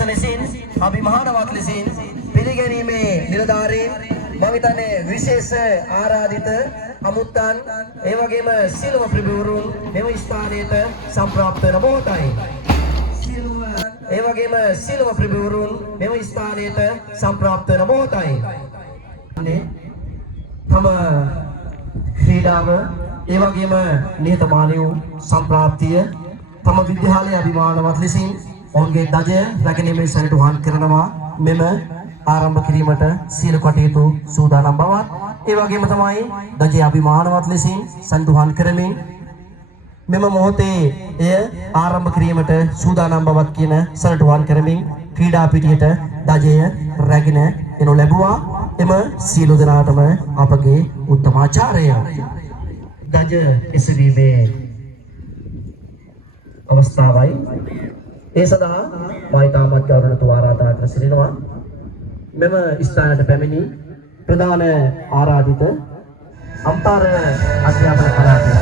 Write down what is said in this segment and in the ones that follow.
පිරිස ලෙසින් අපි මහානවත් ලෙසින් පිළිගැනීමේ නිලධාරීන් මම හිතන්නේ විශේෂ ආරාධිත අමුත්තන් ඒ වගේම සියලුම ප්‍රභූවරුන් මෙම ස්ථානයට සම්ප්‍රාප්ත වෙන මොහොතයි. ඒ වගේම සියලුම ප්‍රභූවරුන් මෙම ස්ථානයට සම්ප්‍රාප්ත වෙන මොහොතයි. තම ක්‍රීඩාව ඒ වගේම නිහතමානී වූ සම්ප්‍රාප්තිය තම විද්‍යාලයේ අභිමානවත් ලෙසින් ඔවුන්ගේ දජය රැකීමේ සැලටුහන් කරනවා. මෙම ආරම්භ කිරීමට සියලු කටයුතු සූදානම් බවත් ඒ වගේම තමයි දජය අභිමානවත් ලෙසින් සැලටුහන් කරමින් මෙම මොහොතේ එය ආරම්භ කිරීමට සූදානම් බවත් කියන සැලටුහන් කරමින් ක්‍රීඩා පිටියට දජය රැගෙන එනු ලැබුවා. එම සියලු දෙනාටම අපගේ උත්තමාචාරය. දජ එසවීමේ අවස්ථාවයි. ඒ සඳහා මෛතාමත් ගෞරවණීය ආරාධනා කර සිටිනවා. මෙම ස්ථානයට පැමිණි ප්‍රධාන ආරාධිත අම්පාර අධ්‍යාපන කලාපය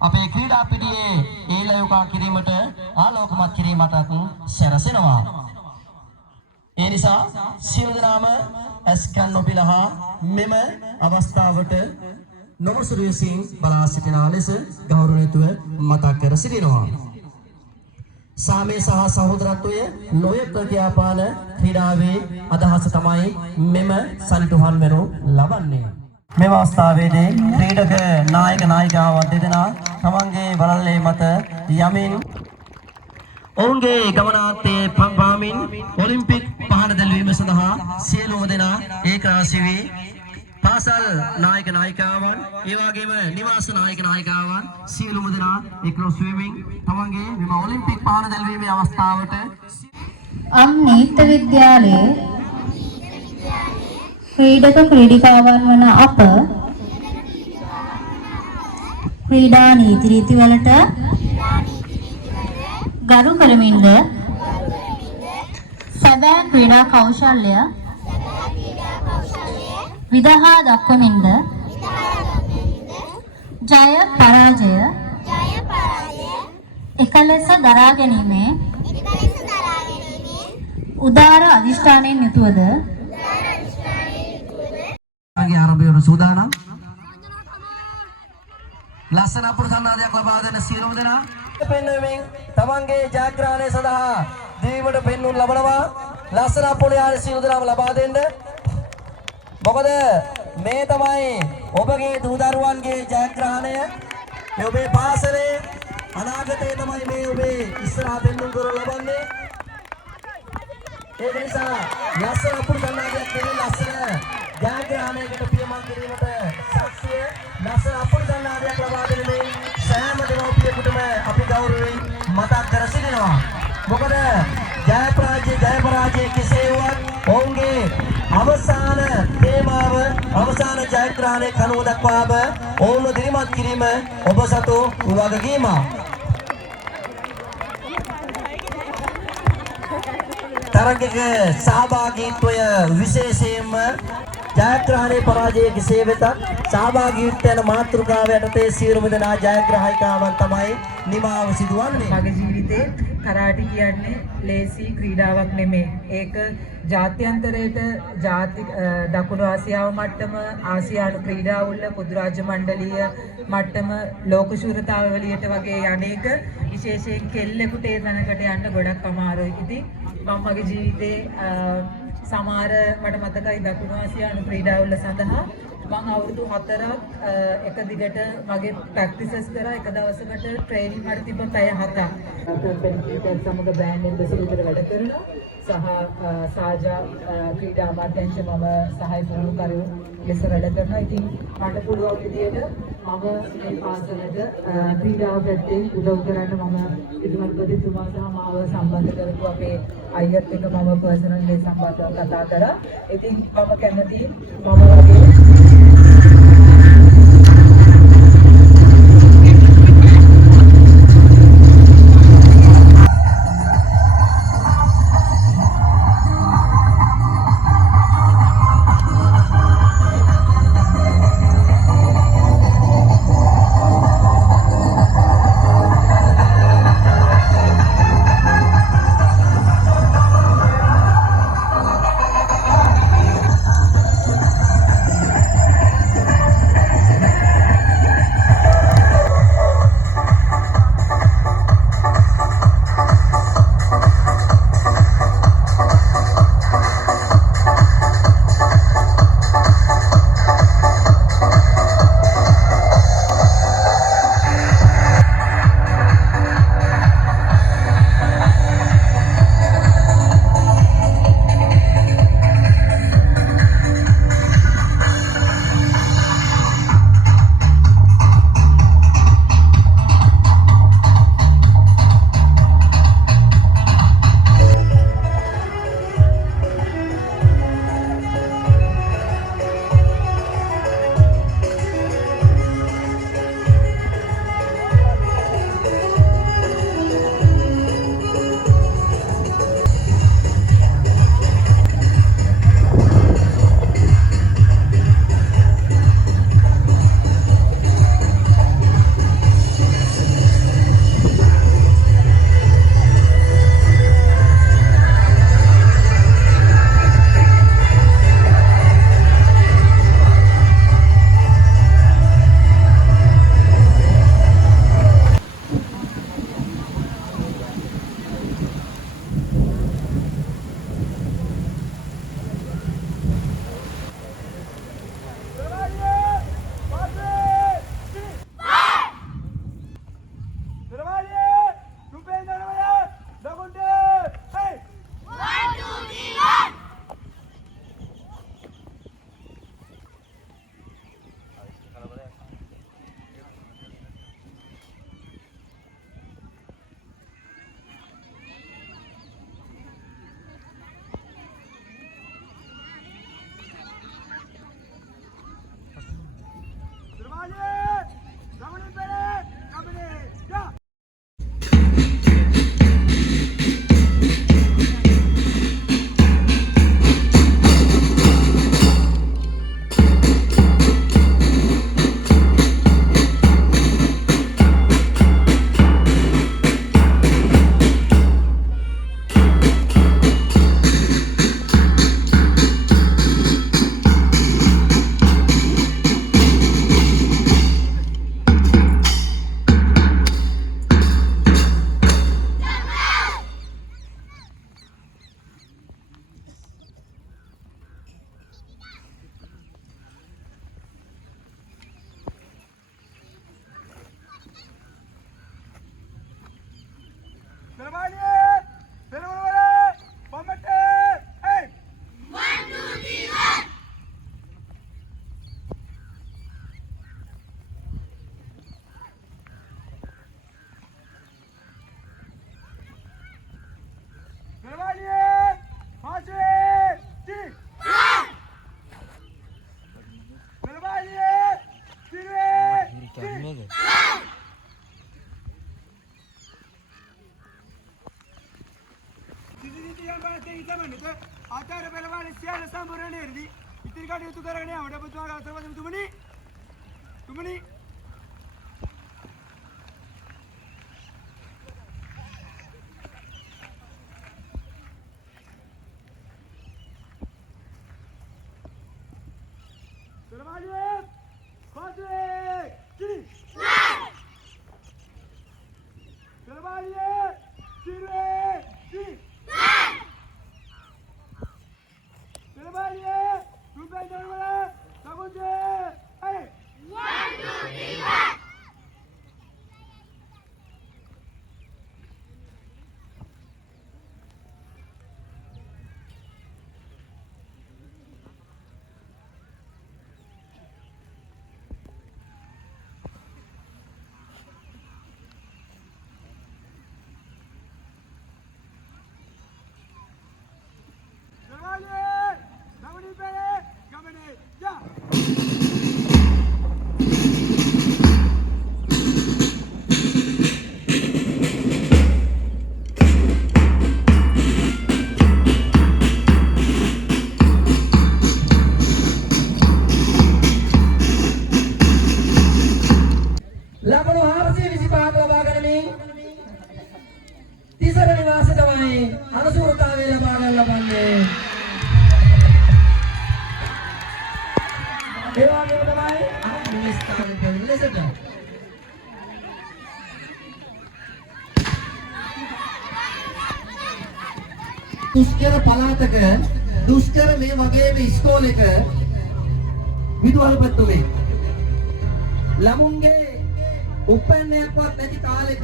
අපේ ක්‍රීඩා පිටියේ ඒලයුකා කිරීමට ආලෝකමත් කිරීමටත් සැරසෙනවා. ඒ නිසා සියලු දෙනාම ඇස්කන් නොපිලහා මෙම අවස්ථාවට නොමසුරුවසින් බලා සිටින ලෙස ගෞරවණීයව මතක් කර සිටිනවා. සාමය සහ සහෝදරත්වය නොයෙක් ප්‍රතිආපාන ක්‍රීඩාවේ අදහස තමයි මෙම සනිටුහන් වෙනු ලබන්නේ. මේ අවස්ථාවේදී ක්‍රීඩක නායක නායිකාවන් දෙදෙනා තමන්ගේ වලල්ලේ මත යමින් ඔවුන්ගේ ගමනාන්තයේ පාමින් ඔලිම්පික් පහන දැල්වීම සඳහා සියලුම දෙනා ඒකරාශී වී පාසල් නායක නායිකාවන් ඒ වගේම නිවාස නායක නායිකාවන් සියලුම දෙනා එක්රොස් වෙමින් තමන්ගේ මෙම ඔලිම්පික් පහන දැල්වීමේ අවස්ථාවට නීත විද්‍යාලයේ ක්‍රීඩක ක්‍රීඩිකාවන් වන අප ක්‍රීඩා නීති රීති වලට ගරු කරමින්ද සැබෑ ක්‍රීඩා කෞශල්‍ය විදහා දක්වමින්ද ජය පරාජය එකලෙස දරා ගැනීමේ උදාර අධිෂ්ඨානයෙන් යුතුවද ආරම්භය වන සූදානම් ලස්සන අපුරුසන්නාදයක් ලබා දෙන සියලුම දෙනා පෙන්වමින් තමන්ගේ ජයග්‍රහණය සඳහා දීමට පෙන්වුම් ලබනවා. ලස්සන අපුරුයාන සියලු දෙනාම ලබා දෙන්න. මොකද මේ තමයි ඔබගේ දූ දරුවන්ගේ ජයග්‍රහණය. මේ ඔබේ පාසලේ අනාගතයේ තමයි මේ ඔබේ ඉස්සරහ පෙන්වුම් කර ලබන්නේ. ඒ නිසා ලස්සන අපුරුසන්නාදයක් දෙන්න ලස්සන ජයග්‍රහණයකට පියමන් කිරීමට සාක්ෂිය ලස්සන අපුරුසන්නාදයක් ලබා දෙන්නේ සෑම දෙමව්පියෙකුටම අපි ගෞරවයෙන් මතක් කර සිටිනවා. මොකද ජය පරාජය කෙසේ වුවත් ඔවුන්ගේ අවසාන තේමාව අවසාන ජයග්‍රහණය කනුව දක්වාම ඔවුන්ව දිරිමත් කිරීම ඔබ සතු වගකීමක්. තරගයක සහභාගීත්වය විශේෂයෙන්ම ජයග්‍රහණයේ පරාජය කෙසේ වෙතත් සහභාගීත්වය යන මාතෘකාව යටතේ සියලුම දෙනා ජයග්‍රාහකයන් තමයි නිමාව සිදුවන්නේ. මගේ ජීවිතේ කරාටි කියන්නේ ලේසි ක්‍රීඩාවක් නෙමෙයි. ඒක ජාත්‍යන්තරයට දකුණු ආසියාව මට්ටම ආසියානු ක්‍රීඩාවල පොදු රාජ්‍ය මණ්ඩලීය මට්ටම ලෝක ශූරතාවලියට වගේ අනේක විශේෂයෙන් කෙල්ලෙකුට ඒ තැනකට යන්න ගොඩක් අමාරුයි. ඉතින් මම මගේ ජීවිතේ සමහර මට මතකයි දකුණු ආසියානු ක්‍රීඩාවල සඳහා මම අවුරුදු 4ක් එක දිගට මගේ ප්‍රැක්ටිසස් කරා. එක දවසකට ට්‍රේනින් වල තිබ්බ පැය 7ක්. පෙන්කීටර් සමග බෑන්ඩ් එම්බසි විතර වැඩ කරනවා. සහ සාජා ක්‍රීඩා අමාත්‍යාංශ මම සහාය පුහුණුකරු ලෙස වැඩ කරනවා. ඉතින් මට පුළුවන් විදියට මම මේ පාසලට ක්‍රීඩාව පැත්තේ උදව් කරන්න මම ඉදුමත්පතිතුමා සහ මාව සම්බන්ධ කරපු අපේ අයියත් එක්ක මම පර්සනල් සම්බන්ධව කතා කරා. ඉතින් මම කැමතියි මම වගේ මේ සියල්ල සම්පූර්ණ නිර්දි ඉතිරි කටයුතු කරගෙන යවට ඔබතුමාගේ අවසර තුමනි Selamünaleyküm. Fatih! Kiri! Selamünaleyküm. Kiri! Kiri! Selamünaleyküm. Rumpen Darwala. Takunje! Hey! 1, 2, 3, 4. ලකුණු 425ක් ලබා ගනිමින් තිසර නිවාස තමයි අනුසූරතාවය ලබා ගන්න ලබන්නේ. ඒ වගේම තමයි මේ ස්ථානයේ ලෙසට දුෂ්කර පළාතක දුෂ්කර මේ වගේම ඉස්කෝලේක විදුහල්පතිතුමෙක් ළමුන්ගේ උපන්නයක්වත් නැති කාලෙක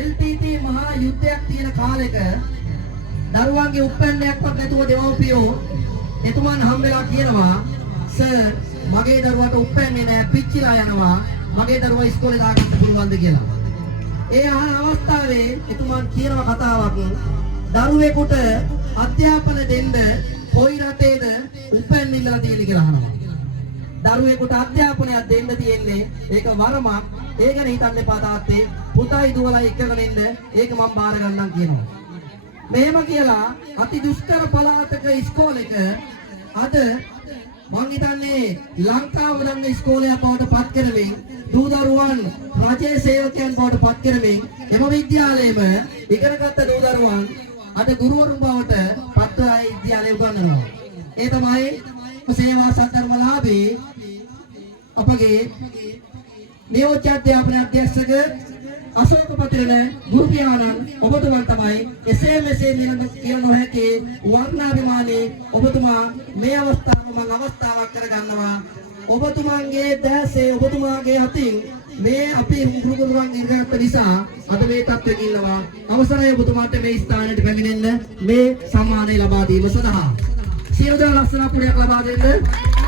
LTT මහා යුද්ධයක් තියෙන කාලෙක දරුවන්ගේ උපන්නයක්වත් නැතුව දෙමව්පියෝ එතුමන් හම්බෙලා කියනවා සර් මගේ දරුවාට උපන්නේ නැහැ පිච්චිලා යනවා මගේ දරුවා ඉස්කෝලේ දාගන්න පුළුවන්ද කියලා. ඒ අහන අවස්ථාවේ එතුමන් කියනවා කතාවක් දරුවෙකුට අධ්‍යාපන දෙන්න කොයි රටේද උපන්න ඉල්ලලා තියෙන්නේ කියලා අහනවා. දරුවෙකුට අධ්‍යාපනයක් දෙන්න තියෙන්නේ ඒක වරමක්. ඒක ගැන හිතන්න එපා තාත්තේ. පුතයි දුවලා එක්කගෙන ඉන්න. ඒක මම බාර ගන්නම් කියනවා. මෙහෙම කියලා අති දුෂ්කර පළාතක ඉස්කෝලේක අද මං හිතන්නේ ලංකාව දන්න ඉස්කෝලයක් බවට පත් කරමින් දූ දරුවන් රජයේ සේවකයන් බවට පත් කරමින් එම විද්‍යාලයේම ඉගෙනගත්ත දූ දරුවන් අද ගුරුවරුන් බවට පත් වෙලා විද්‍යාලය උගන්වනවා. ඒ තමයි සේවා සද්ධර්මලාභී අපගේ නියෝජ්‍ය අධ්‍යාපන අධ්‍යක්ෂක අශෝක පතිරණ ගුරු පියාණන් ඔබතුමන් තමයි එසේ මෙසේ කියන නොහැකි වර්ණාභිමානී ඔබතුමා මේ අවස්ථාව මම අවස්ථාවක් කරගන්නවා ඔබතුමන්ගේ දැසේ ඔබතුමාගේ අතින් මේ අපේ ගුරුතුමන් ඉර්ගත නිසා අද මේ තත්ත්වෙක ඉන්නවා අවසරයි ඔබතුමාට මේ ස්ථානයට පැමිණෙන්න මේ සම්මානය ලබා දීම සඳහා සියලු දෙනා ලස්සන පුරයක් ලබා දෙන්න